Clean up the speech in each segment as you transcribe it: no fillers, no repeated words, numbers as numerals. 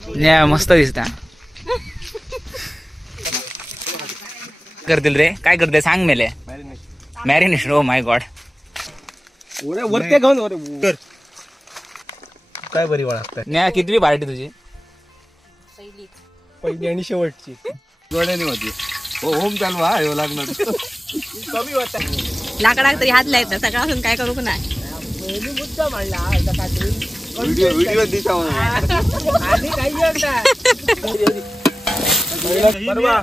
मस्त दिसता करतील रे काय करते सांग मेले मॅरिनेशन ओ माय गॉड वरते घेऊन काय बरी वाटत न्या कितवी पार्टी तुझी पहिली आणि शेवटची जोड्याने होती हो होम चालू हा येऊ लागणार कमी होता लाकडाक तरी हात लायता सकाळपासून काय करू नाही मुद्दा मांडला व्हिडिओ दिसावं आधी काही परवा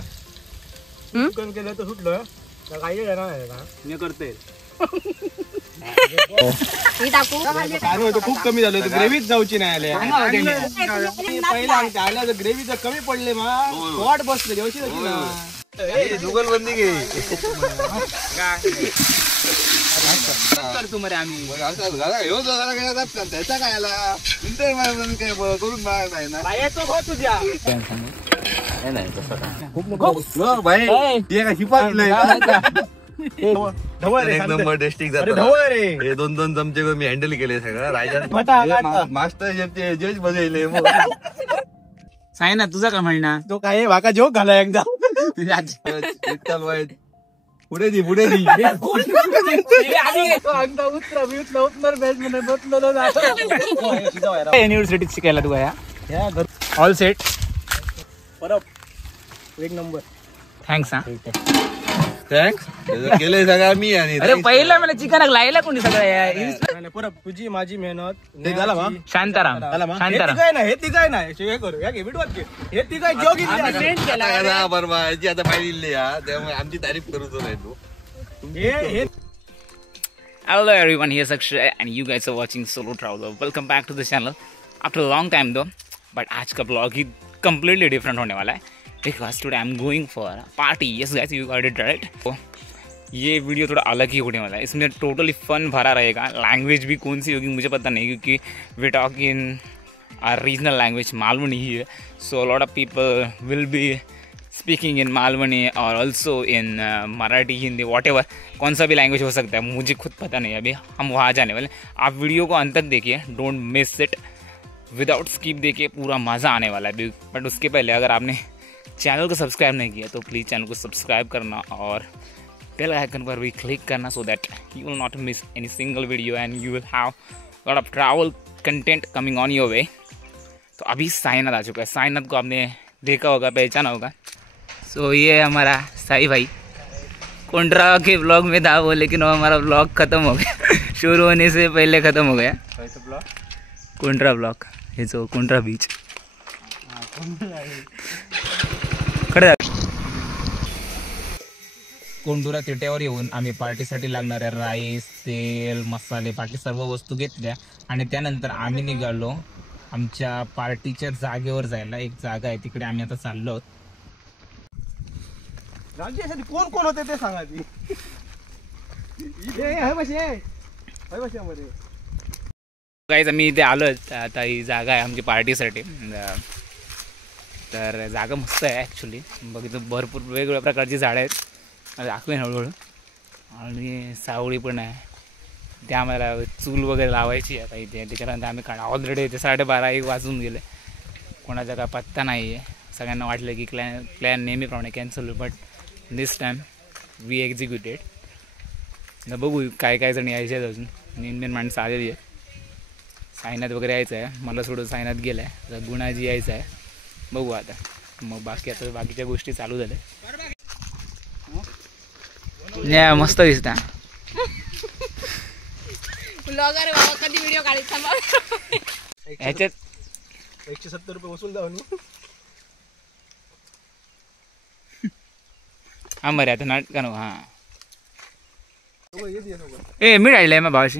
केलं तर सुटलं तर काही येणार नाही का मी करते खूप कमी झालं ग्रेव्हीच जाऊची नाही पहिला आल्या ग्रेव्हीच कमी पडले मग वाट बसले देवशी जुगलबंदी घे करतो मरे आम्ही त्याचा काय करून नाही ना तुझ्या दोन दोन चमचे मी हँडल केले सगळं राजा मास्टर जज बजायले सायना तुझा काय म्हणणार तो काय वाका जोक घाला एकदा वाईट पुढे दी पुढे दी युनिव्हर्सिटीत शिकायला तू या ऑल सेट परत एक नंबर थँक्स हा थँक्स केलंय सगळं मी आणि अरे पहिला मला चिकन लायला कोणी सगळं परत तुझी माझी मेहनत झाला शांताराम शांताराम काय नाही हे ती काय नाही हे करू या हे ती काय जोग बरोबर आता पाहिजे त्यामुळे आमची तारीफ करतो नाही तू Hello everyone, here's Akshay and you guys are watching Solo Traveler. Welcome back to the channel after a long time though. But आज का vlog ही completely different होने वाला है because today I'm going for a party. Yes guys, you got it right. तो ये video थोड़ा अलग ही होने वाला है. इसमें टोटली फन भरा रहेगा. लैंग्वेज भी कौन सी होगी मुझे पता नहीं क्योंकि we talk in our regional language Malvani ही है. So a lot of people will be speaking in Malvani और also in Marathi Hindi whatever कौन सा भी लैंग्वेज हो सकता है मुझे खुद पता नहीं अभी हम वहाँ जाने वाले. आप वीडियो को अंत तक देखिए, don't miss it, without skip देखिए, पूरा मज़ा आने वाला है. बट उसके पहले अगर आपने चैनल को सब्सक्राइब नहीं किया तो प्लीज़ चैनल को सब्सक्राइब करना और बेल आइकन पर भी क्लिक करना so that you will not miss any single video end you will have lot of travel content coming on your way. तो अभी साइनाथ आ चुका है. साइनाथ को आपने देखा होगा, पहचाना होगा. तो ये हमारा साई भाई कोंड्रा के ब्लॉग में था वो, लेकिन वो हमारा ब्लॉग ख़त्म हो गया शुरू होने से पहले ख़त्म हो गया. कोंड्रा ब्लॉग हे जो कोंड्रा बीच खडे कोंडुरा तिट्यावर येऊन आम्ही पार्टीसाठी लागणाऱ्या राईस, तेल, मसाले, बाकी सर्व वस्तू घेतल्या आणि त्यानंतर आम्ही निघालो आमच्या पार्टीच्या जागेवर जायला. एक जागा आहे तिकडे आम्ही आता चाललो आहोत. राज्यासाठी कोण कोण होते ते सांगा ती गाईज आम्ही इथे आलो. आता ही जागा आहे आमची पार्टीसाठी. तर जागा मस्त आहे ॲक्च्युली. बघितलं भरपूर वेगवेगळ्या प्रकारची झाडं आहेत, दाखवेन हळूहळू. आणि सावळी पण आहे. ते आम्हाला चूल वगैरे लावायची आता इथे. त्याच्यानंतर आम्ही ऑलरेडी इथे 12:30-1 वाजून गेले. कोणाचा काय पत्ता नाही आहे. सगळ्यांना वाटलं की प्लॅन नेहमीप्रमाणे कॅन्सल होईल, but this time we executed. बघू काय काय जण यायचे आहेत अजून. मेन माणसं आलेली आहे. साईनाथ वगैरे यायचं आहे, मला सोडून साईनाथ गेला आहे. गुणाजी यायचं आहे. बघू आता मग बाकी आता बाकीच्या गोष्टी चालू झाल्या. मस्त दिसता कधी व्हिडिओ काढायचा ह्याच्यात 170 रुपये वसूल जाऊन हा बरे आता नाटक हां ए मी राहिलंय मग भावाशी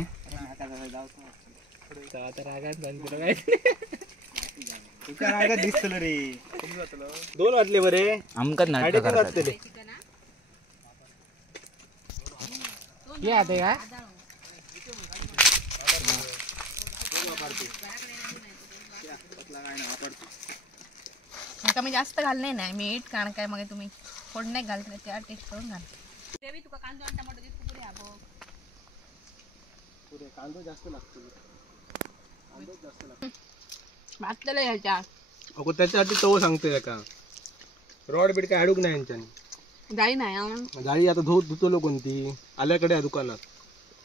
रे 2 वाजले बरे आमकाच नाटक आते काय कमी जास्त घालणे नाही मीठ, कारण काय मग तुम्ही फोड नाही घालत त्या टेस्ट करून घाल. देवी तुका कांदो आणि टमाटो दिसतो पुरे आबो पुरे कांदो जास्त लागतो. कांदो जास्त लागतो. भातले ह्याच्या अगो त्याच्यासाठी तो सांगतोय का रॉड बीड काय हाडूक नाही यांच्यानी जाई नाही गाडी आता धुतलो कोणती आल्याकडे आहे दुकानात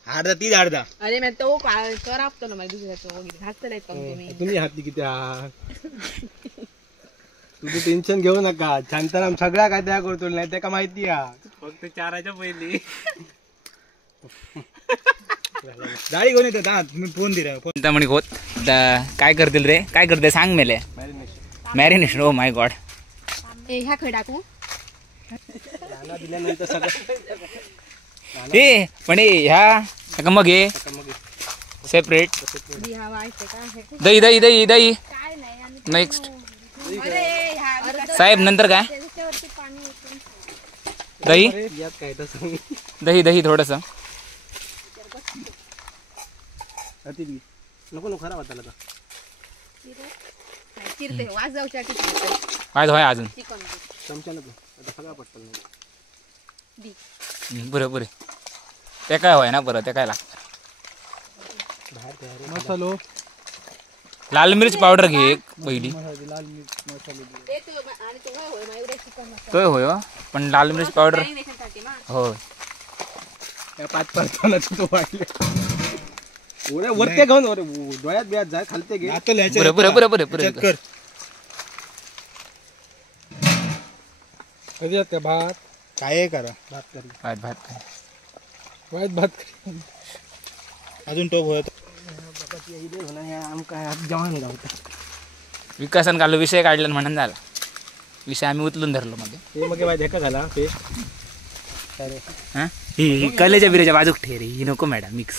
हाडदा ती हाडदा अरे मी तो करापतो ना मला दुसऱ्याचं वगैरे घातलं तुम्ही तुम्ही हाती किती आहात तुझं टेन्शन घेऊ नका शांताराम सगळा काय त्या करतो नाही त्याका माहिती आहे फक्त चाराच्या पहिली गाडी घेऊन येतो दात मी फोन दिला चिंतामणी होत काय करतील रे काय करते सांग मेले मॅरिनेशन ओ माय गॉड ह्या खय टाकू दिल्यानंतर सगळं ए पण ह्या मग हे सेपरेट दही दही दही दही नेक्स्ट साहेब नंतर काय दही दही दही थोडस नको खराब होता काय धोय अजून चमचा नको आता सगळा पटकन बरं बरं ते काय होय ना बरं ते काय लागतं मसालो लाल मिरच पावडर घे एक पहिली लाल मिर्च मसाले तो होय पण लाल मिरच पावडर हो त्या 5 तो वाटले वरते घेऊन डोळ्यात बियात जाय खालते घे बरं बरं बरं बरं बरं कर कधी त्या भात काय करा भात कर भात भात काय भात अजून टोप होत जेवण गावत विकासन काढलो विषय काढला म्हणून झाला विषय आम्ही उचलून धरलो मग ते मग माहिती का झाला ते हां ही कलेच्या बिरेच्या बाजूक ठेरे ही नको मॅडम मिक्स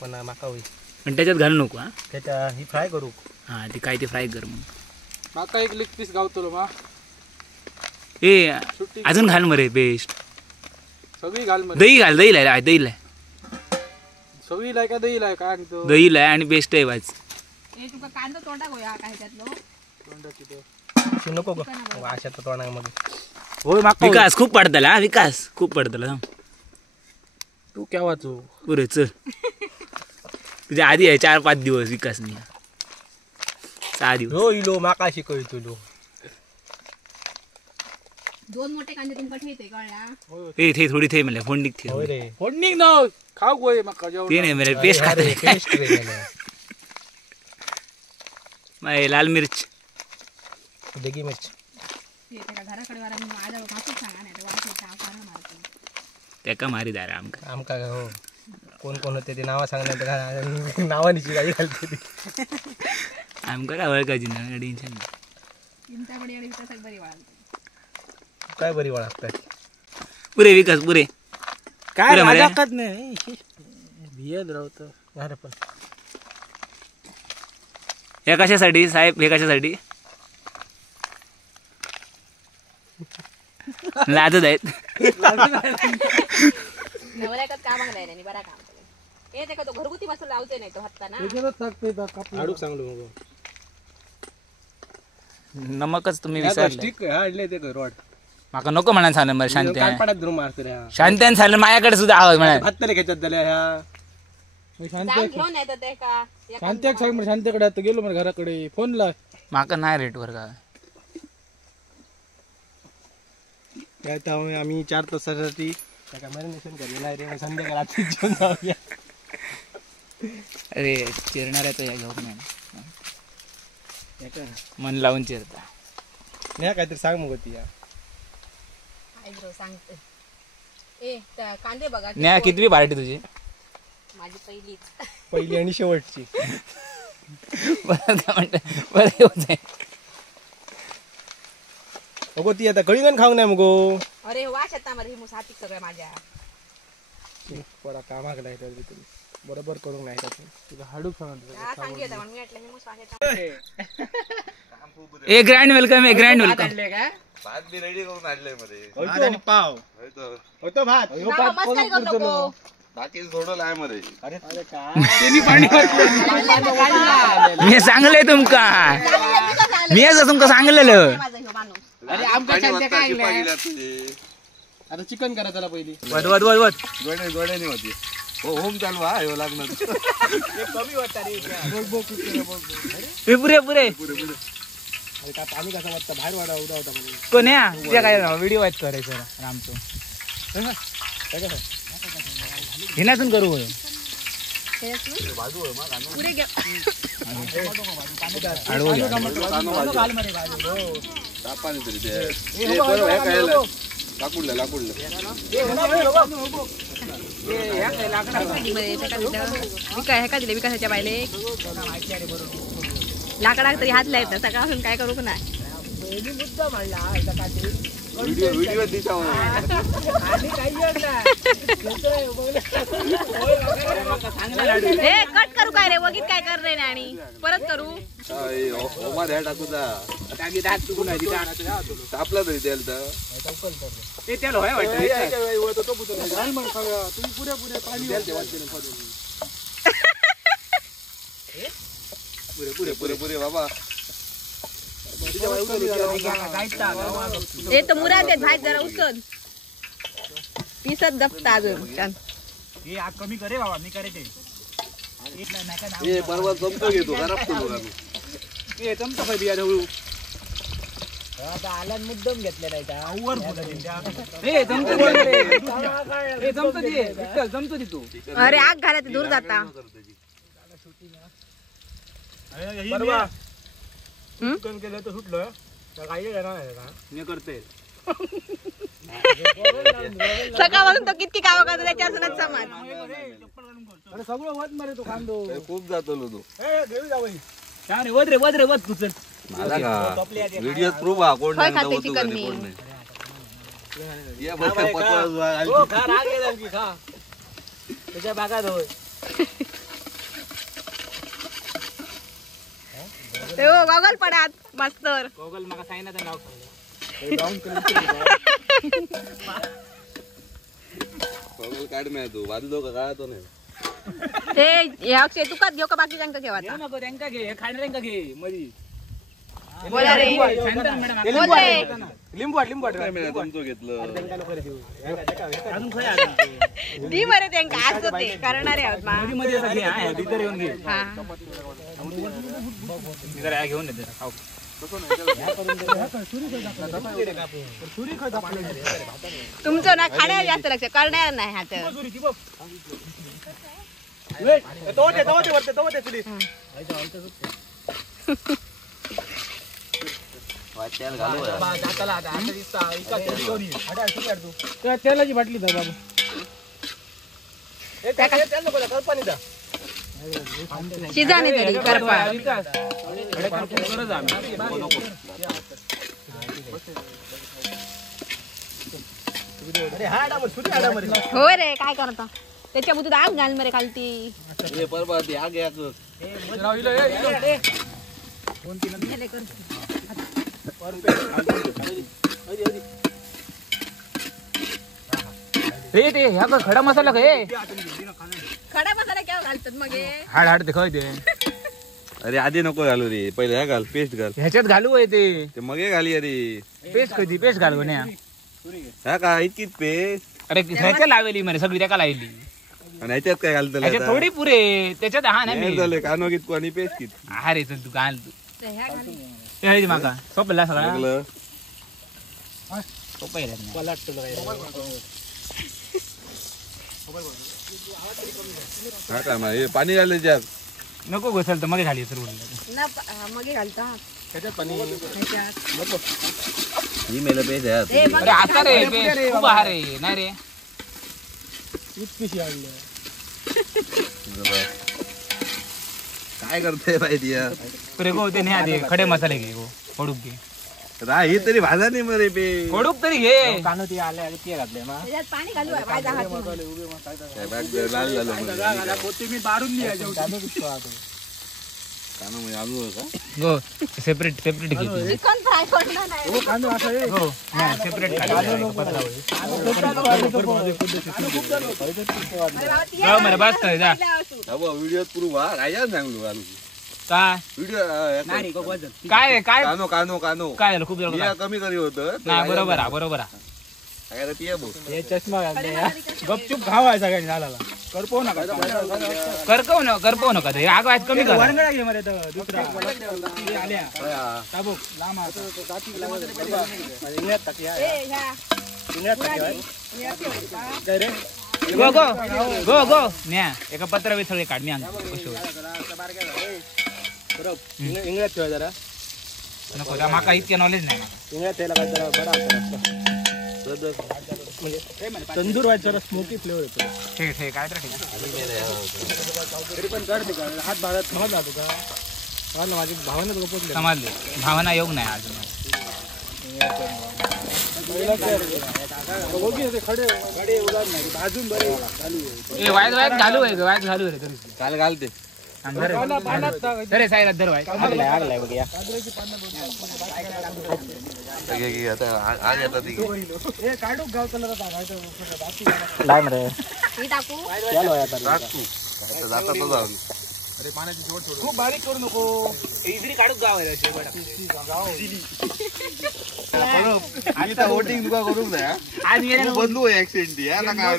पण माका होई पण त्याच्यात घालू नको हां त्याच्या ही फ्राय करू हां ती काय ते फ्राय कर मग माका एक लेग पीस गावतो मा ए अजून घाल मरे बेस्ट सगळी घाल दही घाल दही लाय दही लाय सगळी लाय का दही लाय काय तो दही लाय आणि बेस्ट आहे वाच तुका कांदा तोंडा गोया काय त्यातलो नको अशा तो तोंडा मग होय विकास खूप पडतला हा विकास खूप पडतला तू केव्हा तू पुरे चल तुझ्या आधी आहे 4-5 दिवस विकास नाही 6 दिवस हो इलो माका शिकवतो दोन मोठे कांदे तुमका ठेवते कळला ए थे थोडी थे मला फोडणीक थे होय रे फोडणीक न खाऊ गोय माका जेवण ते नाही मेरे पेस्ट खाते पेस्ट रे माय लाल मिर्च देगी मिर्च ते त्याला घराकडे वाला मी माझ्या घासूच सांगा नाही तर वाटलं चहा खाणं मारतो त्याका मारी दार आमका हो कोण कोण होते ते नावा सांगण्यात नावानीची गाडी घालते ती आमका काय ओळखायची ना टेन्शन तुमच्याकडे आणि विकासाक बरी वाळते काय बरी ओळखतात पुरे विकास पुरे काय पुरे रागात नाही भियत राहतं अरे पण हे कशासाठी साहेब हे कशासाठी लाजत आहेत नवऱ्याकत काम नाही नाही बरा काम हे ते का तो घरगुती मसाला लावते नाही तो हाताना हाडूक सांगलो मग नमकच तुम्ही विसरले स्टिक हाडले ते रॉड माका नको म्हणा सांग मग शांत कानपाडात धरून मारते रे शांत्यान झालं माझ्याकडे सुद्धा आवाज म्हणा भात तरी खेचत झाल्या ह्या घेऊन येतात ते का शांत्याक सांग शांत्याकडे आता गेलो मग घराकडे फोन ला माका नाही रेटवर का काय तर आम्ही 4 तासासाठी मॅरिनेशन केलेलं आहे रे संध्याकाळी रात्री जेवण जाऊया अरे चिरणाऱ्याचं या घेऊन नाही मन लावून चिरता नाही काहीतरी सांग मग ती सांगते ए कांदे बघा न्या कितवी पार्टी तुझी माझी पहिली आणि शेवटची परत काय म्हणते परत येऊ दे अगो ती आता कळीगण खाऊ नाही मगो अरे वाश आता मरे ही मुसाती सगळ्या माझ्या बरा कामाक नाही तर तुम्ही बरोबर करून नाही का तुझा हाडूक सांगितलं म्हणून मी म्हटलं ही मुस ए ग्रँड वेलकम ए ग्रँड वेलकम भात बी रेडी करून आणलंय मध्ये आणि पाव होतो भात बाकी थोडं लाय मध्ये मी सांगले तुमका मी असं तुमका सांगलेलं आता चिकन करा त्याला पहिली वद वद वद वद जोड्याने होती हो होम चालू हा हे लागणार कमी वाटतं रे पुरे पुरे अरे काय पाणी कसं वाटतं बाहेर वाढा उडा होता म्हणजे कोण्या ते काय व्हिडिओ वाईट करायचं रामचो हिनातून करू होय पुरे घ्या आडवं घ्या. तापाने तरी ते हे बरोबर हे काय लाकूडलं विका दिले विकासाच्या बायले लाकडाक तरी हात लायत सकाळपासून काय करू नाही व्हिडिओ दिसा हे कट करू काय रे वगीत काय कर रे आणि परत करू ओमार ह्या टाकू जा तापला तरी त्याला ते त्याला होय वाटतं पुरे बाबा ते तर मुरा देत भात जरा उचल पिसत जपता अजून छान कमी करे बाबा मी करे ते हे परवा जमतो घेतो खराब जमतो काय बिया हळू आल्यान मुद्दम घेतले नाही जमतो तू अरे आग घाला ते दूर जाता केलं तर सुटलं काही मी करते सकाळपासून तो किती कामं करतो त्याच्यापासूनच समाज अरे सगळं वत मारे तो कांदो खूप जातो तो घेऊन जाऊ वद रे वद तू चल माझा का व्हिडिओ प्रूफ हा कोण होय नाही खाते होतो चिकन का मी कोण नाही या बस खा राग येईल की खा त्याच्या बागात होय गॉगल पडात मास्तर गॉगल मला सांगितलं नाव काढ मी तू वाजलो का काय तो नाही ते ह्या अक्षय तुकाच घेऊ का बाकी त्यांका घेवा आता? नको त्यांका घे खाणार त्यांका घे मधी बोला रे लिंबू वाट जमतो घेतलं अजून खाय दी बरे त्यांका आज होते करणारे आहोत मा मध्ये असं घे हा भीतर येऊन घे हा जरा घेऊन येते खाऊ तुमचं ना खाण्यावर जास्त लक्ष करणार नाही हात तेलाची बाटली तर बाबू कल्पनी दा शिजाने तरी करपा हो रे काय करता त्याच्या बुद्ध आग घाल मरे खालती हे परवा ती आग याक रे ते ह्या का खडा मसाला का खडा मसाला केव्हा घालतात मग हे? हाड हाड ते खाय ते अरे आधी नको घालू रे पहिले ह्या घाल पेस्ट घाल ह्याच्यात घालू आहे ते ते मगे घाली अरे पेस्ट कधी पेस्ट घालू ना ह्या का इतकीच पेस्ट अरे ह्याच्या लावली म्हणे सगळी त्या का लावली आणि ह्याच्यात काय घालतं ह्याच्यात थोडी पुरे त्याच्यात हा नाही मी झाले कानो कितको आणि पेस्ट कित हा रे चल तू घाल तू तर ह्या घालू. हे हळदी माका सोपला सगळा लागलं सोपा आहे रे. हा का मग हे पाणी घाले त्यात नको घोसल तर मध्ये घाली तर ना मग हे घालता ह्याच्यात. ही मेल पेस्ट आहे हे मग अरे आता रे पेस्ट खूप आहार रे नाही रे काय करते पाहिजे पुरे गो ते नाही आधी खडे मसाले घे गो फोडूक घे ही तरी भाजा नाही मरे पे फोडूक तरी घे त्याच्यात पाणी घालू आहे, माझा हात नाही. लाल झालं कोथिंबीर बारून कानो म्हणजे आणू का गो सेपरेट सेपरेट घे तू. चिकन फ्राय करणार नाही हो नाही सेपरेट अरे बाबा, ती जाऊ मरे बस कर जा आहे असू. व्हिडिओ प्रूफ हा काय सांगलो घालू काय व्हिडिओ काय रे काय कानो कानो कानो काय झालं खूप झालं बिया कमी करी होत नाही बरोबर आहे बरोबर आहे काय पिया भाऊ हे चष्मा घालते या. गपचूप खावाय सगळ्यांनी झाला करपवू नका करपव नका ते आग आहेत कमी करा वरंगडा घे मरे दुसरा आल्या ताबूक लांब गो गो गो गो न्या एका पत्रा विथळे काढ मी इंग्रज ठेवा जरा नको माका इतके नॉलेज नाही इंग्रज ठेवला काय जरा बरा म्हणजे तंदूर व्हायचं जरा स्मोकी फ्लेवर येतो ठीक ठीक काय तर ठीक तरी पण कर का हात भागात समजला तुका ना माझी भावना गपतले समजले भावना योग नाही अजून खडे उगार नाही भाजून बरे चालू ए वाईट वाईट घालू आहे वाईट घालू रे तरी काल घालते अरे साईड धर वाईट आगलाय बघ या आज येतात काढू गाव कलर लाय मरे हे टाकू जातात जाऊन अरे पाण्याची जोड खूप बारीक करू नको इझिली काढू गाव आहे आता वोटिंग तुका करूक जाय आज गेल्या बदलू ऍक्सिडेंट याला काय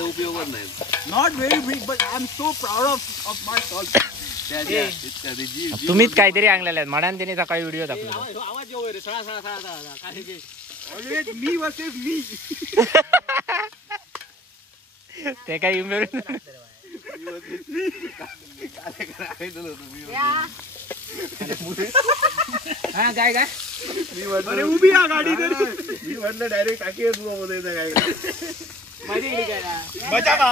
उपयोगच नाही not very big but I am so proud of my salt तुम्हीच काहीतरी आणलेले आहेत म्हणान त्यांनी सकाळी व्हिडिओ टाकला आवाज येऊ रे सळा सळा सळा काय ऑलवेज मी वर्सेस मी ते काही हा काय काय अरे उभी आ गाडी मी म्हटलं डायरेक्ट टाकी काय मजा का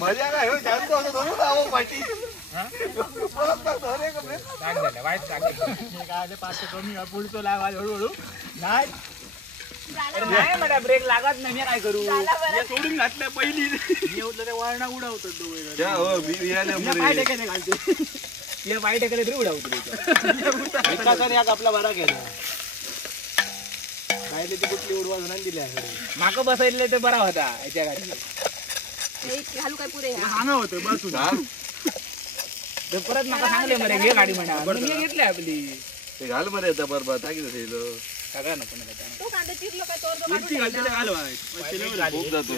मजा काय हो जास्त असं धरून आहो पाठी वाईट काय 500 कमी पुढचं लावाज हळूहळू नाही नाही मला ब्रेक लागत नाही मी काय करू सोडून घातल्या पहिली मी होतं ते वळणा उडवतो पाय टेकले तरी उडवतो आपला बरा केला गायले ती कुठली उडवा म्हणून दिली आहे माका बसायले तर बरा होता याच्या गाडी घालू काय पुरे सांगा होतं बसून परत माका सांगले मरे घे गाडी म्हणा मी घेतली आपली ते घाल मध्ये येतं बरोबर टाकी असेल सगळं नको तो कांदा चिरलो का तोर मिरची घालते घालवाय खूप जातो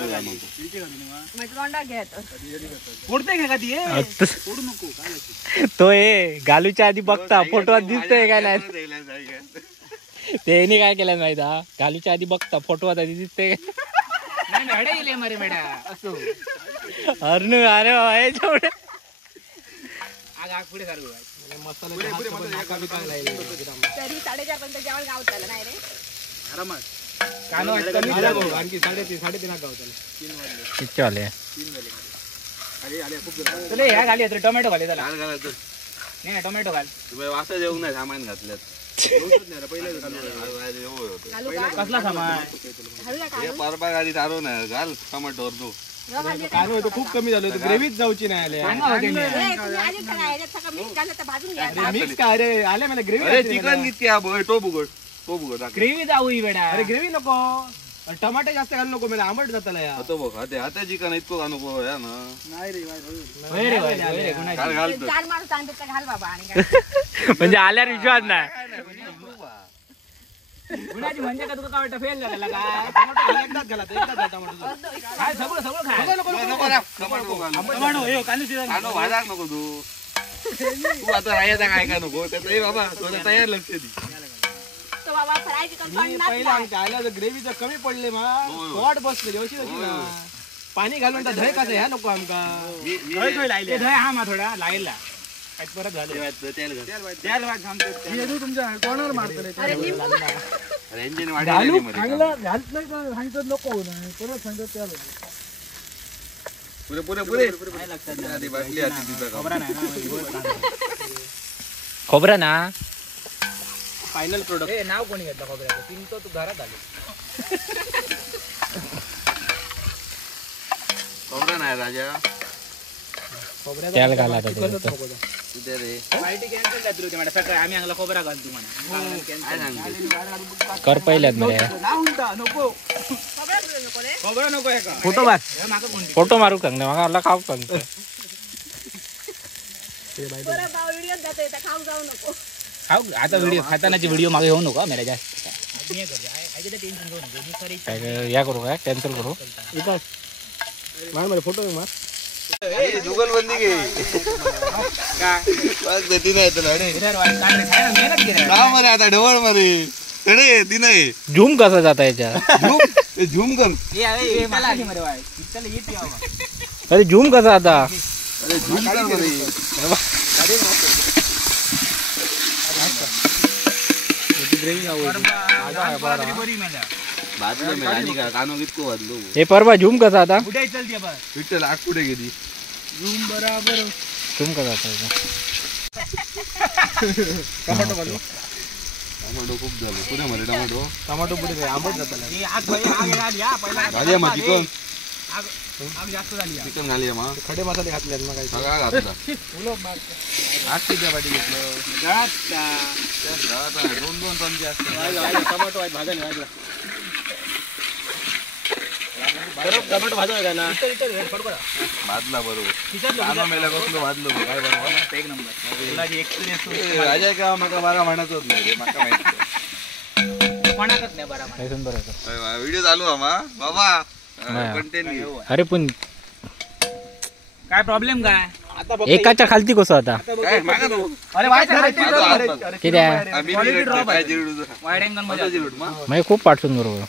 रोंडा घेत फोडते का ती फोडू नको तो गालूच्या आधी बघता फोटोत दिसतोय काय नाही त्यांनी काय केलं माहिती हा गालूच्या आधी बघता फोटोत आधी दिसतोय नाही मरे मेडा असो अरे अरे जेवढे आग पुढे चालू मसाला तरी 4:30 पर्यंत जेवण गावताला नाही रे आरामात आणखी 3:30 गावताला तुला ह्या घाली टोमॅटो घाली त्याला घाल घालायचं नाही टोमॅटो घाल तुम्ही वासा जेवण नाही सामान घातल्यात कसला सामान परबा गाडी तारो नाही घाल टमाटोवर तू खूप कमी झालं ग्रेव्हीच जाऊची नाही मिक्स काय रे आले मला अरे चिकन किती टोप उघड ग्रेव्ही जाऊ ही बेडा अरे ग्रेव्ही नको टमाटे जास्त घालू नको मला आंबट जाताला या होतो बघ हाते चिकन इतकं घालू नको या ना नाही रे घाल घाल चार माणूस आणतात का घाल बाबा आणि म्हणजे आल्यावर विश्वास नाही गुणाची म्हणजे का तुका काय वाटतं फेल झाला का एकदाच घाला टमाटो काय सगळं सगळं खा टमाटो कानो भाजाक नको तू तू आता राहायचा काय का नको त्याचं बाबा तुला तयार लक्ष दे तो बाबा फ्राय चिकन मी पहिला आयला ग्रेव्हीचं कमी पडले मा वाट बसलेली अशी नव्हती ना पाणी घालून धय का ह्या नको आमका धय हा मा थोडा लागेल परत झालं तुमच्या कोणावर मारतले इंजिन वाढली घालत नाही का सांगत नको परत सांगत त्याला पुरे पुरे पुरे खोबरं ना फायनल प्रोडक्ट नाव कोणी घेतलं खोबऱ्याचं तीन तो तू घरात आले खोबरं नाही राजा त्याला घाला सकाळी आम्ही अंगला खोबरा घालतो म्हणा कर पहिल्यात नको खबर नको फोटो मार फोटो मारू सांग ना मला खाऊ सांगतो खाऊ आता व्हिडिओ खातानाचे व्हिडिओ मागे येऊ नको मेरा जास्त या करू काय कॅन्सल करू मला फोटो मार जुगल बंदी घे ती नाही आता ढवळ मारे कडे ती नाही झूम कसा जाता याच्या झूम कर अरे झूम कसा आता अरे झूम कर मध्ये हे परवा झूम कसा आता विठ्ठल आग कुठे गेली झूम बराबर झूम कसा आता टमाटो घालू टमाटो खूप झालं पुढे मध्ये टमाटो टमाटो पुढे आंबट जातात झाली मग चिकन चिकन घाली मग खडे मसाले घातले मग काही सगळा घातला आठ किती पाठी घेतलं दोन चमचे असतात टमाटो आहेत भाजा टमाटो भाजा काय ना भाजला बरोबर मेला कसलं भाजलं काय बरोबर एक नंबर एक्सपिरियन्स राजा का माका बारा म्हणायचंच नाही माका माहिती कोणाकच नाही बरोबर व्हिडिओ चालू आहे मा बाबा कंटेंट अरे पण काय प्रॉब्लेम काय एकाच्या खालती कसं आता काय मागा तो किती आहे वाईड अँगल मध्ये म्हणजे खूप पाठवून बरोबर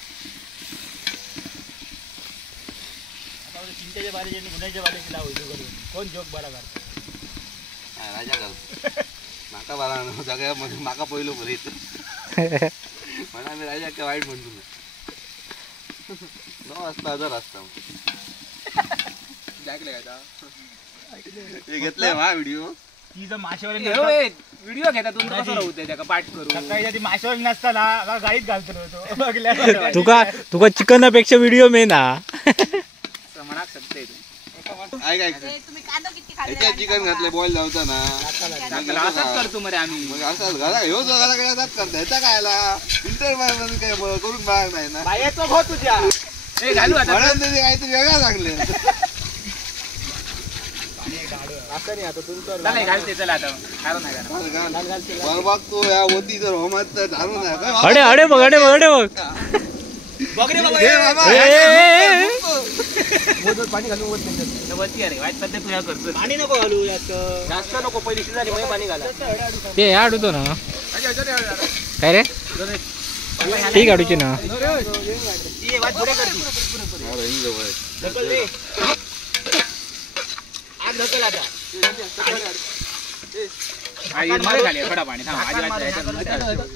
कोण जोक बरा राजा घाल माका बारा जागा माका पहिलो बरीच म्हणा मी राजा काय वाईट म्हणतो ना 9 वाजता 1000 असता घेतलंय हा व्हिडिओ व्हिडिओ घेता तुमचा कसं राहू दे पाठ करू माशावर नसताना गाडीत घालतो तुका चिकनापेक्षा व्हिडिओ मेन चिकन घातले बॉईल लावता ना करतो मरे आम्ही मग असं घरा ह्यो जो घराकडे जात करता ह्याचा कायला इंटरव्ह्यू काय करून भाग नाही ना तुझ्या घालू आता म्हणून त्याचे काहीतरी वेगळा लागले असं नाही आता तुमचं घालते चला आता बघतो या होती जर होमात तर धारू नाही अडे अडे बघ अडे बघ अडे बघ पाणी घालून वरती अरे वाईट सध्या तुझ्या करतो पाणी नको घालू जास्त नको पहिली शिजाली मग पाणी घाला ते ॲड होतो ना काय रे ती काढूची ना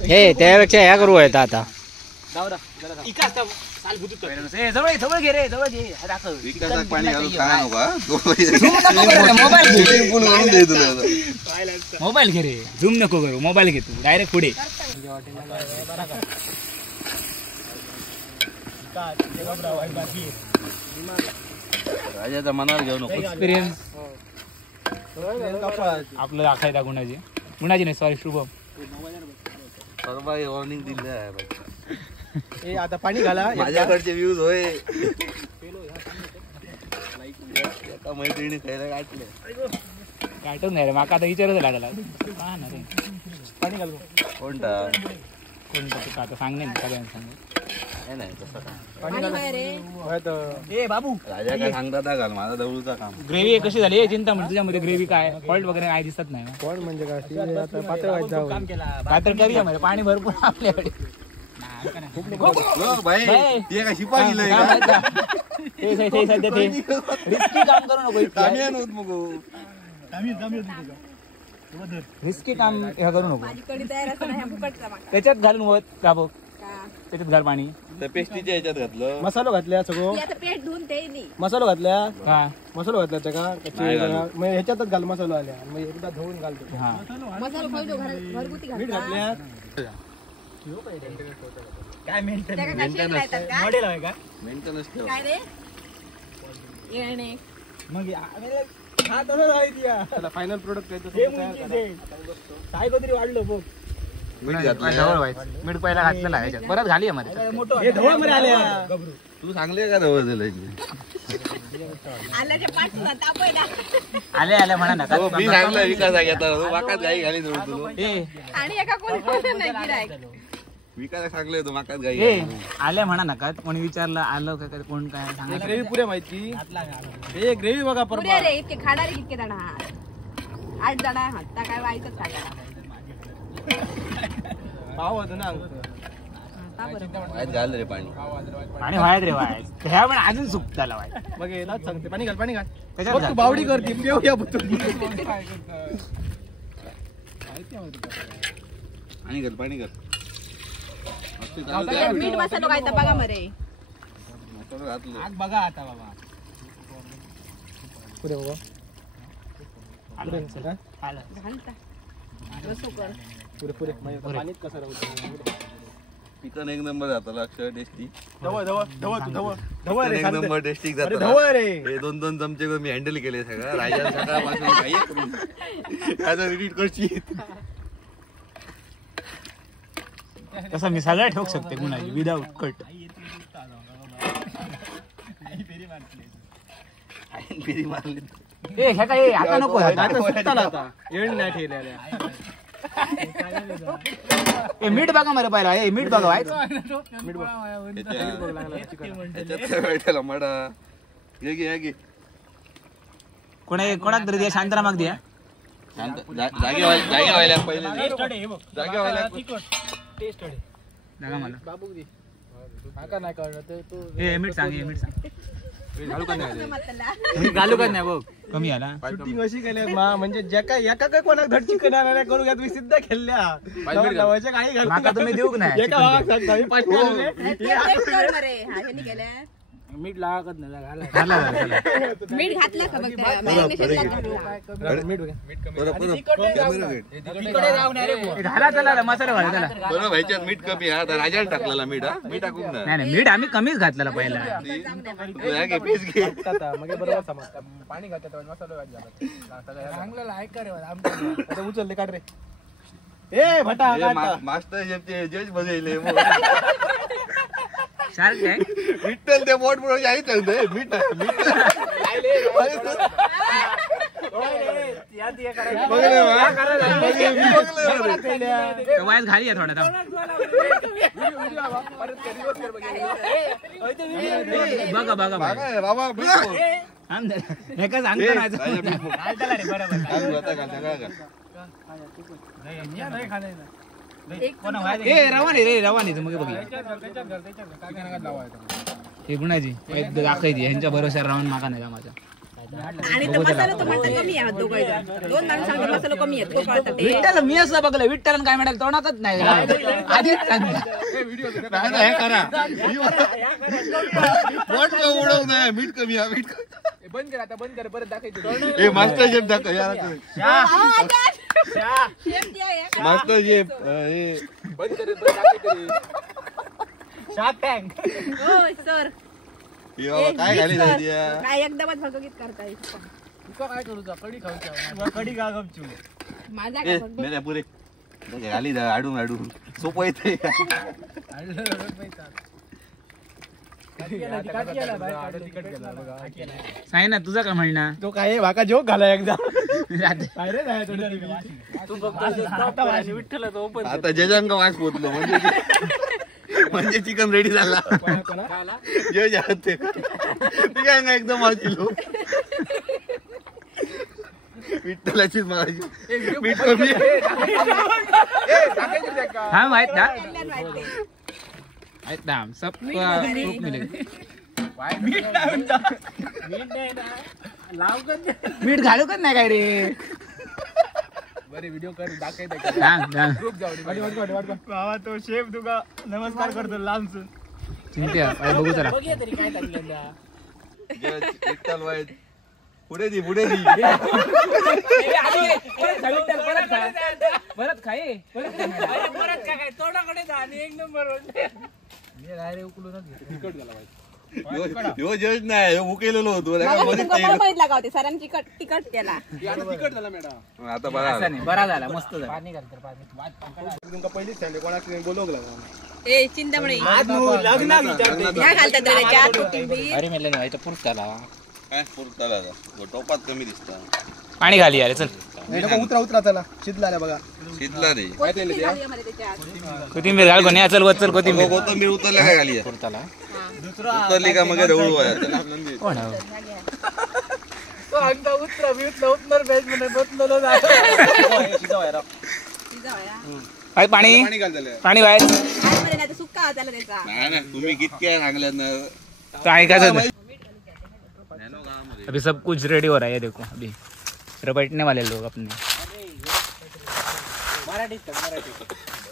हे त्यापेक्षा ह्या करू आहेत आता जवळ घे रे जवळ घे पाणी घालून काय मोबाईल घे रे झूम नको करू मोबाईल घे तू डायरेक्ट पुढे राजाचा मनावर घेऊ नको एक्सपिरियन्स आपलं दाखवायला गुणाची नाही सॉरी शुभम परवा वॉर्निंग दिली आहे आता पाणी घाला माझ्याकडचे व्ह्यूज होय एका मैत्रिणी खायला काटले काटून नाही रे माका आता विचारच लागला पाणी घालू कोणता कोणता आता सांग नाही सगळ्यांना सांग नाही तसं ए बाबू राजा काय सांगता घाल माझा दौडूचा काम ग्रेव्ही कशी झाली चिंता म्हणजे तुझ्यामध्ये ग्रेव्ही काय फॉल्ट वगैरे काय दिसत नाही कोण म्हणजे काय आता पातळ काम केला पातळ करूया मध्ये पाणी भरपूर आपल्याकडे भाई ते काय शिपा गेलंय सध्या ते रिस्की काम करू नको रिस्की काम हे करू नको त्याच्यात घालून होत का बघ त्याच्यात घाल पाणी पेस्टीच्या ह्याच्यात घातलं मसालो घातल्या सगळं पेट धुवून ते मसालो घातल्या हा मसालो घातल्या त्या मग ह्याच्यातच घाल मसालो आल्या मग एकदा धुवून घालतो हा मसाला घरगुती मीठ घातल्या काय मॉडेल आहे का मेंटेनन्स ठेव काय रे येणे मग फायनल प्रोडक्ट काय कधी वाढलो बघ मीठ घातलं ढवळ व्हायचं मीठ पहिला घातलेलं आहे याच्यात. परत घाली मध्ये हे ढवळ मध्ये आले तू सांगले का जवळ दिलं आल्याच्या पाठ तुझा तापय ना. आले आले म्हणा ना मी सांगलं विकास घेता वाकात गाई घाली जवळ तुला आणि एका कोणी नाही गिरायक. विकास सांगले तू वाकात गाई ए आले म्हणा नका कोणी विचारलं आलं का काय कोण काय सांगा ग्रेव्ही पुरे माहिती हे ग्रेव्ही बघा पुरे परवा रे इतके खाणारे कितके जण आहात 8 जण आहात तर काय व्हायचंच खाणार पाव होतो ना वायात घाल रे पाणी आणि व्हायच रे व्हायच ह्या पण अजून सुकताला व्हायच मग येलाच सांगते पाणी घाल त्याच्यात बघ, तू बावडी करते पेव या बुतून पाणी घाल पाणी घाल सगळ्यात मीठ मसालो काय तर बघा मरे. घातलं आग बघा आता बाबा पुढे बघा पुढे नसेल का? घालता बसो कर. पुढे पुढे पाणीत कसं राहू चिकन एक नंबर जातं लक्ष टेस्टी धवळ धवळ धवळ तू धवळ धवळ रे एक सांगते. नंबर टेस्टी अरे जातं धवळ रे हे 2-2 चमचे करून मी हँडल केले सगळं राजा सकाळपासून काही करून त्याचा एडिट करची तसं मी सगळं ठेवू शकते कुणाची विदाउट कट फेरी मारली ए ह्या काय आता नको आता सुट्टाला आता येण नाही ठेवलेल्या ए मीठ बघा मरे पहिला ए मीठ बघा व्हायच त्याच्यात मडा हे घे कोणाक तरी द्या शांतरामाक द्या जागे व्हायला पहिले जागे व्हायला बघा मला बाबू दे काका नाही कळलं ते तू ए मीठ सांग मीठ सांग घालू का नाही म्हटलं घालू का नाही बघ कमी आला शूटिंग अशी केली मा म्हणजे ज्या काय एका काय कोणाक धड चिकन आणायला करू घ्या तुम्ही सिद्ध खेळल्या लावायच्या काही घालून माका तुम्ही देऊ नाही एका भागात सांगता मी पाच ते टेस्ट कर मरे. हा ह्यांनी केल्या मीठ लागत नाही घाला मीठ घातलं का बघ त्या मॅरिनेशनला. मीठ घाला त्याला मसाला घाला त्याला बरं व्हायच्यात मीठ कमी आहे आता राजाला टाकलेला मीठ हा मीठ टाकून ना नाही नाही मीठ आम्ही कमीच घातलेला पहिला घे पीस घे मग बरोबर समजता पाणी घालतात मसाला चांगलं ऐका रे आता उचलले काढ रे ए भटा मास्टर शेफचे जज बजायले शार्क टँक विठ्ठल ते बोट म्हणून आई सांगते मीठ वायस घाली आहे थोडा बघा बघा बघा बाबा हे काय सांगतो ए रवानी रे रवानी मग बघ हे गुणाची दाखवायची ह्यांच्या भरोश्यावर राहून माका नाही माझा आणि तो मसाला तो म्हणता कमी आहे दोघांचा. 2 माणसं सांगतो मसाला कमी आहे तो कळतं ते. विठ्ठल मी असं बघलं विठ्ठल काय मिळाल तोंडातच नाही आधीच सांगितलं हे करा बोट उडव नाही मीठ कमी आहे मीठ बंद कर आता बंद कर परत दाखवायचं हे मास्टर शेफ दाखव यार शेफ द्या हे. मास्टर शेफ हे बंद कर दाखवायचं शार्क टँक होय सर. हे बाबा काय घाली जायची काय एकदमच भगगीत करताय. तुका काय करू कडी खाऊचा कडी का गमचू माझा ए का बघ. नाही पुरे घाली जा आडून आडून सोपं येते सांग ना तुझा काय म्हणणं तो काय वाका जोक घाला एकदा आता काय रे नाही थोडी विठ्ठल ओपन आता जजांग वास पोचलो म्हणजे चिकन रेडी झाला जज आहात ते काय ना एकदम वाचलो विठ्ठलाचीच माझी मीठ कमी हा माहित ना कल्याण माहिती. माहित ना सब प्रूफ मिळेल मीठ घालू का नाही काय रे बरे व्हिडिओ कर दाखवायचं सांग सांग ग्रुप जाऊ बाबा तो शेफ तुका नमस्कार करतो लांबसून चिंते बघू जरा तरी काय टाकलेलं विठ्ठल वाईट पुढे दी परत खाय तोंडाकडे जा आणि 1 नंबर मी रायरे उकलूनच तिकट गेला ह्यो जज नाही ह्यो उकेलेलो होतो बघितला का होते सरांनी तिकट केला तिकट झाला मॅडम. आता बरा असं नाही, बरा झाला मस्त झाला. तुमका पहिलीच सांगले कोणाक बोलवलं ए चिंतामणी लग्न ह्या घालतात रे त्याच्यात कोथिंबीर. अरे मेले नाही पुरुष झाला. काय पुरताला टोपात कमी दिसता पाणी घाली अरे चल. उतरा चला शिजला बघा. शिजला रे कोथिंबीर घालूया मध्ये त्याच्यात. कोथिंबीर घाल कोणी चल वर चल कोथिंबीर. कोथंबीर उतरल्या काय खाली पुरताला उतरली का मग रवळू आहे त्याला. कोण काय पाणी पाणी बाहेर आतमध्ये नाही तर सुक्का होताला त्याचा. नाही ना तुम्ही कितक्या सांगल्यात ना तो ऐकायचं नाही. अभी सब कुछ रेडी हो रहा है, ये देखो अभी बैठने वाले लोग अपने.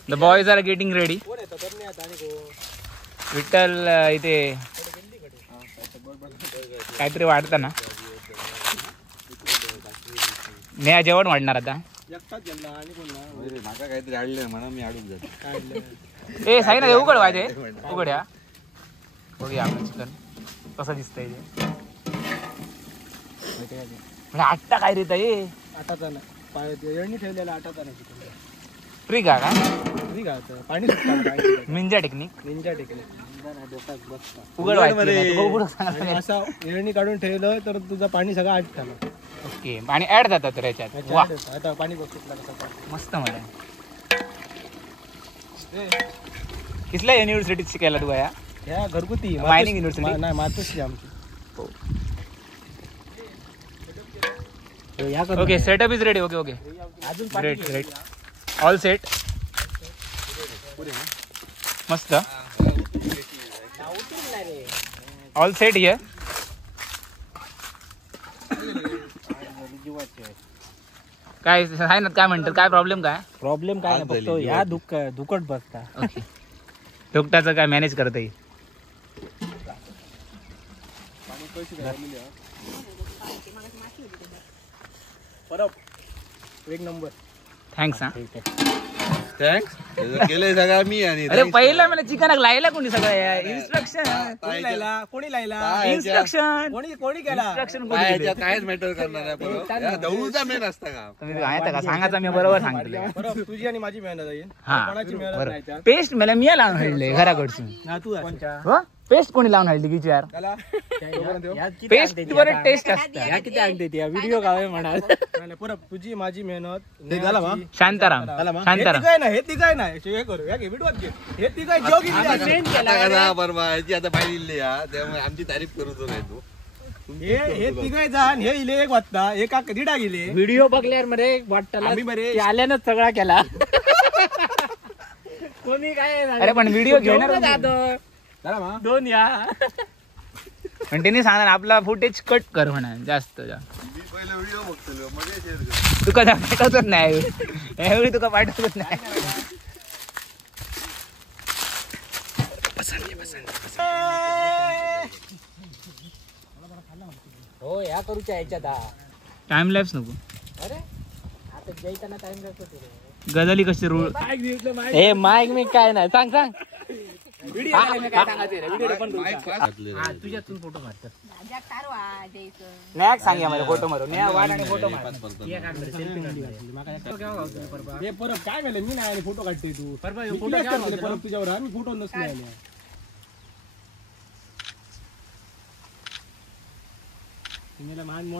The boys are getting ready. Vitthal इथे काहीतरी वाढतं ना. नेहा जेवण वाढणार आता. नाका काहीतरी आडले म्हणा मी आडून जातो. ए साई ना उघड वाजे उघड्या बघूया आपलं चिकन कसं दिसतंय ते. म्हणजे आट्टा काय रे ये आटाचा येळणी ठेवलेला आटाचा नाही चिकन. फ्री का का ठीक आहे पाणी सुटतं. मिंजा टेक्निक निंजा टेकले उघड व्हायचं. असं येळणी काढून ठेवलं तर तुझं पाणी सगळं आट झालं. ओके आणि ऍड जातात तर याच्यात. वा आता पाणी सुटलं कसं. मस्त मला. किसल्या युनिव्हर्सिटीत शिकायला तू या ह्या घरगुती मायनिंग युनिव्हर्सिटी नाही मातोश्री आमची. Okay setup is ready. Okay okay great great all set. मस्त ऑल सेट हियर. काय आहे ना काय म्हणतात काय प्रॉब्लेम काय. प्रॉब्लेम काय नाही फक्त ह्या दुकट बसता. ओके डोकटाचं काय मॅनेज करता येईल. एक नंबर. थँक्स हा. थँक्स केलंय सगळं मी. आणि अरे पहिला मला चिकन लायला कोणी सगळं इन्स्ट्रक्शन कोणी लायला इन्स्ट्रक्शन कोणी केला. इन्स्ट्रक्शन कायच मॅटर करणार आहे बरोबर. दौडूचा मेन असता का तुम्ही आहे का सांगायचं मी बरोबर सांगतो. बरोबर तुझी आणि माझी मेहनत आहे. हा कोणाची मेहनत नाही बरोबर. त्यात. पेस्ट मला मी लावून हळले घराकडसून. ना तू कोणच्या हो पेस्ट कोणी लावून हळली की यार. त्याला पेस्ट वर टेस्ट असतं. ह्या किती अंगठी ती व्हिडिओ काढावे म्हणाल. परत तुझी माझी मेहनत झाला मा शांताराम शांताराम काय नाही हे ती काय नाही हे करू या घे व्हिडिओ घे हे ती काय जोग आता बरोबर याची आता पाहिजे दिली हा त्यामुळे आमची तारीफ करू नाही तू. हे ती काय जाण हे इले एक वाजता एका दिडा गेले. व्हिडिओ बघल्यावर मध्ये वाटतं आम्ही बरे आल्यानंच सगळा केला. कोणी काय अरे पण व्हिडिओ घेणार झाला मा दोन या पण त्यांनी सांगणार आपला फुटेज कट कर म्हणा जास्त मी पहिले व्हिडिओ बघतो मध्ये शेअर कर. तुका पाठवतच नाही यावेळी तुका पाठवतच नाही. हो या करूच्या ह्याच्यात. टाइम लॅप्स नको. अरे आता जैताना टाइम लागतो. गजाली कशी रोळ. हे माईक मी काय नाही सांग सांग. तुझ्यातून फोटो मारतात. राजा कारवा द्यायचं. नाही सांग मला फोटो मारू नाही वाट आणि फोटो मार. हे परत काय झालं मी नाही फोटो काढते तू परत तुझ्यावर आम्ही फोटो नसले आले.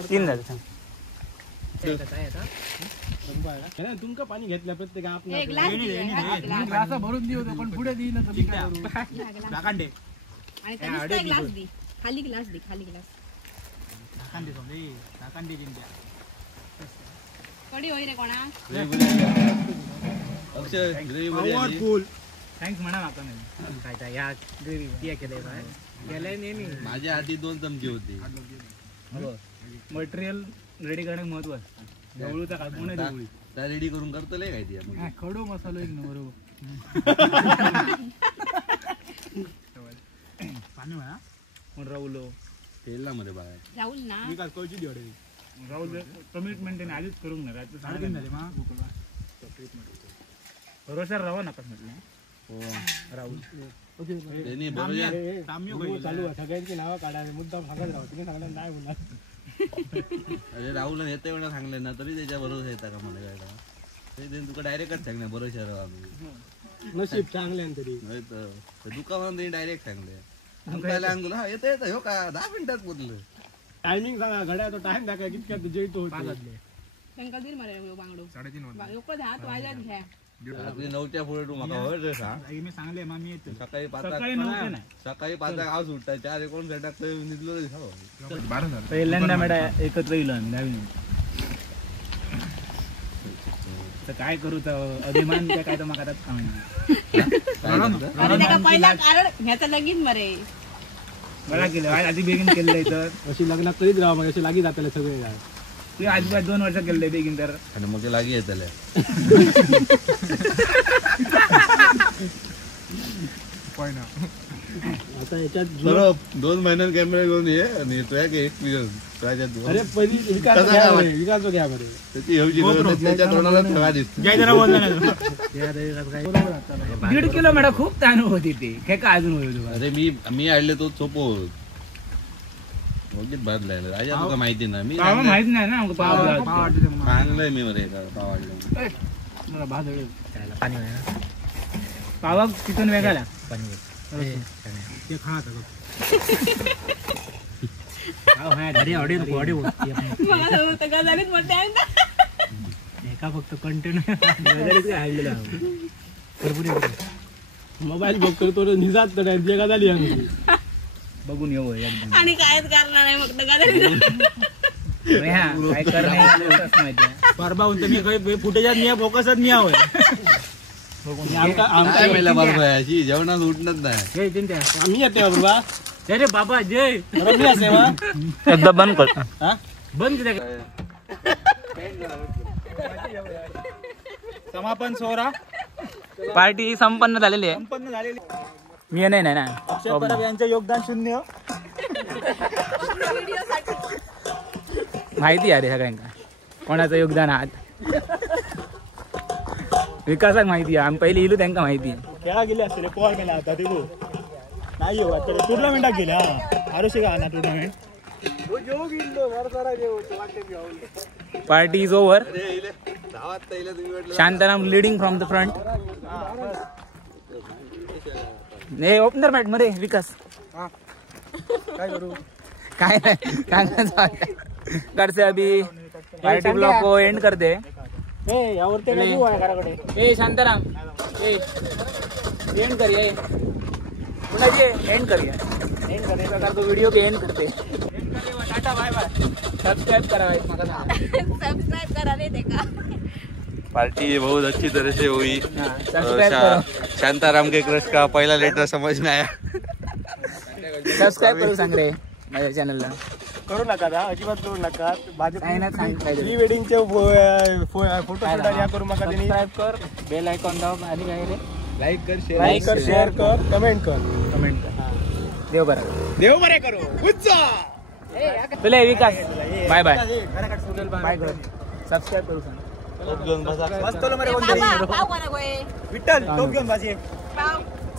तीन झाले सांग. तुमका पाणी घेतलं प्रत्येक एक ग्लास दे, एक ग्लास. भरून देऊ पण पुढे देईन. आणि त्याला नुसता एक ग्लास दे. खाली ग्लास दे खाली ग्लास. कडी होई रे कोणा. अक्षय ग्रेव्ही बरी आली. थँक्स म्हणा आता नाही काय या ग्रेव्ही केलंय गेलाय नेहमी. माझ्या हाती 2 चमचे होते. मटेरियल रेडी करणे महत्वाचं. ढवळूचा काय कोण आहे त्या रेडी करून करतले काय ती खडू मसालो एक बरोबर. पाणी म्हणा पण राहुलो तेला मध्ये बघा राहुल ना मी काय कळची दिवडे राहुल कमिटमेंट त्याने आधीच करून नका. साडेतीन झाले मग भरोसा राहा नका म्हटलं. हो राहुल त्यांनी बरोबर चालू आहे सगळ्यांची नावं काढायला मुद्दाम सांगत राहू तुम्ही सांगणार नाही बोला अरे राहुल येते वेळा सांगले ना तरी त्याच्या बरोबर येता का मला काय ते तुका डायरेक्टच सांगले बरोबर राव आम्ही नशीब चांगले आहे तरी नाही तर दुकानात त्यांनी डायरेक्ट सांगले सांगायला तुला हा येतं येतं हो का 10 मिनिटात बोललं टायमिंग सांगा घड्या तो टाइम दाखवा कितक्यात जैतो होते त्यांका दीर मारे बांगडो 3:30 योकच हात वाजत घ्या रात्री 9च्या पुढे तू मला वर सांग मी सांगले मामी येते सकाळी 5 सकाळी 5 आज सुटता 4 एकोण सेटाक निघलो पहिल्यांदा मेडा एकत्र येईल आम्ही नवीन तर काय करू तर अभिमान काय तर मग आता पहिला कारण ह्याचा लगीन मरे मला केलं आधी बेगीन केलं तर अशी लग्नात करीत राहा मग अशी लागी जातले सगळे तू आजूबाजू 2 वर्ष केलं बेगीन तर आणि मग ते लागी येतले आता याच्यात 2 महिन्यात कॅमेरा घेऊन ये आणि येतोय की एक्सपिरियन्स अरे पहिली विकास घ्या बरे त्याची एवढी त्याच्या तोंडाला ठेवा दिसतो 1.5 किलो मेडा खूप ताण होती ती काय का अजून होईल अरे मी आडले तो सोपो ओगीत भरलाय राजा तुका माहिती ना मी माहित नाही ना सांगलंय मी बरे पाव वाढलं पावा तिथून वेगळा एका फक्त कंटेंट मोबाईल बघतो तो निजात जगा झाली आम्ही बघून येऊ एकदम आणि कायच करणार नाही मग काय करणार परबा म्हणतो मी काही फुटेजात मी फोकसच मी आहोत जेवणात उठणच नाही आम्ही येते बाबा अरे बाबा जय एकदा बंद कर बंद समापन सोहळा पार्टी संपन्न झालेली आहे संपन्न झालेली मी नाही ना अक्षय परब यांचं योगदान 0 माहिती आहे रे सगळ्यांना कोणाचं योगदान आहात विकासाक माहिती आहे आम्ही पहिले इलू त्यांना माहिती आहे खेळा गेले असते रे पोहार गेला होता ते नाही हो तर टुर्नामेंटाक गेले आरुषी का ना tournament party is over Shantaram leading from the front नाही ओपनर मॅट मरे विकास काय करू काय करते अभी पार्टी ब्लॉग को एंड करते ए शांताराम ए एंड करिए एंड करिए तो वीडियो के एंड करते टाटा बाय बाय सब्सक्राइब करा सबस्क्राइब करा रे देखा पार्टी बहुत अच्छी तरह से हुई सब्सक्राइब करो शांताराम के क्रश का पहला लेटर समझ में आया सबस्क्राइब करू सांग रे माझ्या चॅनलला करू नका अजिबात करू नका काही नाही सांगितलं प्री वेडिंगचे फोटो या करू नका सबस्क्राइब कर बेल आयकॉन दाब आणि काय रे लाईक कर शेअर कर कमेंट कर देव बरं देव बरे करू तुला विकास बाय बाय बाय कर सबस्क्राइब करू सांग विठ्ठल टोप घेऊन भाजी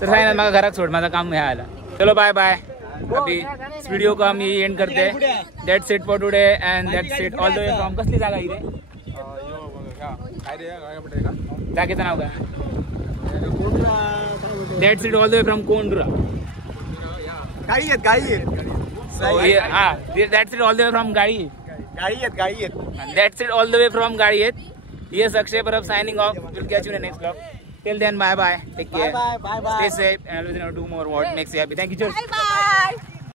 तर सांग मला घरात सोड माझं काम हे आला चलो बाय बाय अभी इस वीडियो को हम ये एंड करते हैं that's it for today and that's it all the way from कसली जागा इथे जागेचं नाव काय that's it all the way from Kondura गाडी that's it all the way from गाड़ी आहेत that's it all the way from गाड़ी Yes, Akshay Parab signing off. We'll catch you in the next vlog. Till then, bye bye. Take care. Bye bye. Stay safe and we'll do more what makes you happy. Thank you, George. Bye bye.